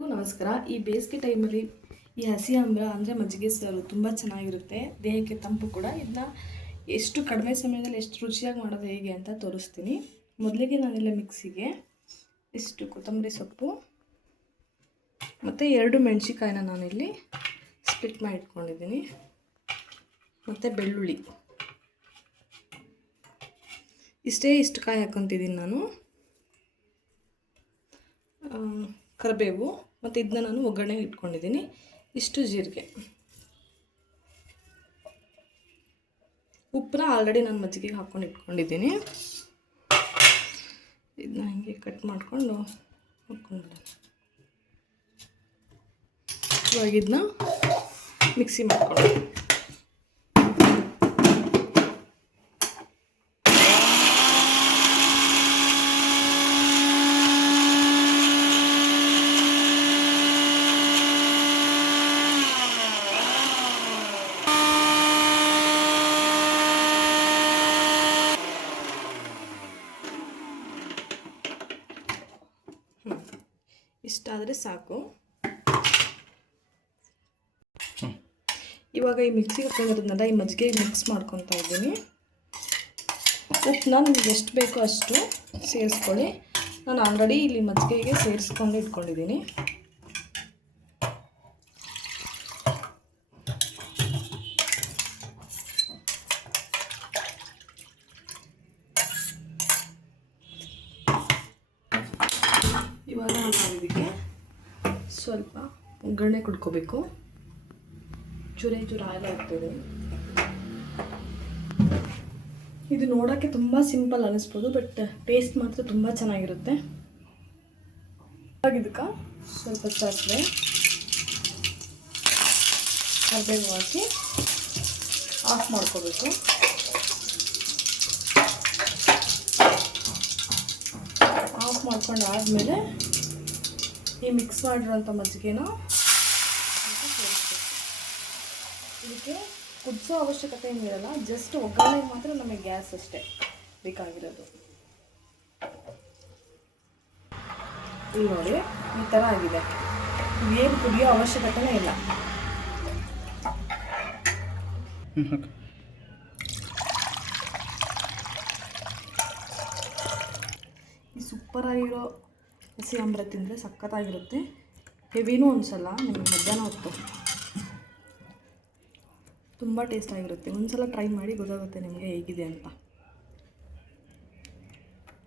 ನಮಸ್ಕಾರ. ಈ ಬೇಸಿಗೆ ಟೈಮಲ್ಲಿ ಈ ಹಸಿ ಆಮ್ಲ ಅಂದರೆ ಮಜ್ಜಿಗೆ ಸಾರು ತುಂಬ ಚೆನ್ನಾಗಿರುತ್ತೆ, ದೇಹಕ್ಕೆ ತಂಪು ಕೂಡ. ಇದನ್ನ ಎಷ್ಟು ಕಡಿಮೆ ಸಮಯದಲ್ಲಿ ಎಷ್ಟು ರುಚಿಯಾಗಿ ಮಾಡೋದು ಹೇಗೆ ಅಂತ ತೋರಿಸ್ತೀನಿ. ಮೊದಲಿಗೆ ನಾನೆಲ್ಲ ಮಿಕ್ಸಿಗೆ ಇಷ್ಟು ಕೊತ್ತಂಬರಿ ಸೊಪ್ಪು ಮತ್ತು 2 ಮೆಣಸಿಕಾಯಿನ ನಾನಿಲ್ಲಿ ಸ್ಪ್ಲಿಟ್ ಮಾಡಿ ಇಟ್ಕೊಂಡಿದ್ದೀನಿ, ಮತ್ತು ಬೆಳ್ಳುಳ್ಳಿ ಇಷ್ಟು ಕಾಯಿ ಹಾಕ್ಕೊತಿದ್ದೀನಿ ನಾನು, ಕರಿಬೇವು, ಮತ್ತು ಇದನ್ನ ನಾನು ಒಗ್ಗರಣೆಗೆ ಇಟ್ಕೊಂಡಿದ್ದೀನಿ. ಇಷ್ಟು ಜೀರಿಗೆ, ಉಪ್ಪನ್ನ ಆಲ್ರೆಡಿ ನಾನು ಮಜ್ಜಿಗೆಗೆ ಹಾಕ್ಕೊಂಡು ಇಟ್ಕೊಂಡಿದ್ದೀನಿ. ಇದನ್ನ ಹಿಂಗೆ ಕಟ್ ಮಾಡಿಕೊಂಡು ಹಾಕ್ಕೊಂಡ್ಬಿಡೋಣ. ಇವಾಗ ಇದನ್ನ ಮಿಕ್ಸಿ ಮಾಡ್ಕೊಳ್ಳೋಣ. ಇಷ್ಟಾದರೆ ಸಾಕು. ಇವಾಗ ಈ ಮಿಕ್ಸಿಗೆ ಹಾಕೊಂಡಿರೋದನ್ನೆಲ್ಲ ಈ ಮಜ್ಜಿಗೆ ಮಿಕ್ಸ್ ಮಾಡ್ಕೊತಾ ಇದ್ದೀನಿ. ಉಪ್ಪನ್ನ ನಿಮ್ಗೆ ಎಷ್ಟು ಬೇಕೋ ಅಷ್ಟು ಸೇರಿಸ್ಕೊಳ್ಳಿ. ನಾನು ಆಲ್ರೆಡಿ ಇಲ್ಲಿ ಮಜ್ಜಿಗೆಗೆ ಸೇರಿಸ್ಕೊಂಡು ಇಟ್ಕೊಂಡಿದ್ದೀನಿ. ಇವಾಗ ನಾವು ಇದಕ್ಕೆ ಸ್ವಲ್ಪ ಒಗ್ಗರಣೆ ಕುಡ್ಕೋಬೇಕು. ಚೂರ ಆಯಿಲ್ ಹಾಕ್ತಿದೆ. ಇದು ನೋಡೋಕ್ಕೆ ತುಂಬ ಸಿಂಪಲ್ ಅನ್ನಿಸ್ಬೋದು, ಬಟ್ ಟೇಸ್ಟ್ ಮಾತ್ರ ತುಂಬ ಚೆನ್ನಾಗಿರುತ್ತೆ. ಇದಕ್ಕೆ ಸ್ವಲ್ಪ ಸಾಸಿವೆ, ಕರಿಬೇವು ಹಾಕಿ ಆಫ್ ಮಾಡ್ಕೋಬೇಕು. ಆಫ್ ಮಾಡ್ಕೊಂಡು ಆದಮೇಲೆ ಈ ಮಿಕ್ಸ್ ಮಾಡಿರೋಂಥ ಮಜ್ಜಿಗೆನ ಸೇರಿಸ್ಬೇಕು. ಇದಕ್ಕೆ ಕುದಿಸೋ ಅವಶ್ಯಕತೆ ಏನಿರಲ್ಲ, ಜಸ್ಟ್ ಒಗ್ಗರಣೆಗೆ ಮಾತ್ರ ನಮಗೆ ಗ್ಯಾಸ್ ಅಷ್ಟೇ ಬೇಕಾಗಿರೋದು. ಈಗ ನೋಡಿ ಈ ಥರ ಆಗಿದೆ. ಏನು ಕುದಿಯೋ ಅವಶ್ಯಕತೆನೇ ಇಲ್ಲ. ಈ ಸೂಪರಾಗಿರೋ ಹಸಿ ಆಮ್ಲ ತಿಂದರೆ ಸಖತ್ತಾಗಿರುತ್ತೆ. ಹೆವಿನೂ ಅನಿಸಲ್ಲ ನಿಮಗೆ ಮಧ್ಯಾಹ್ನ ಹೊತ್ತು. ತುಂಬ ಟೇಸ್ಟಾಗಿರುತ್ತೆ. ಒಂದ್ಸಲ ಟ್ರೈ ಮಾಡಿ, ಗೊತ್ತಾಗುತ್ತೆ ನಿಮಗೆ ಹೇಗಿದೆ ಅಂತ.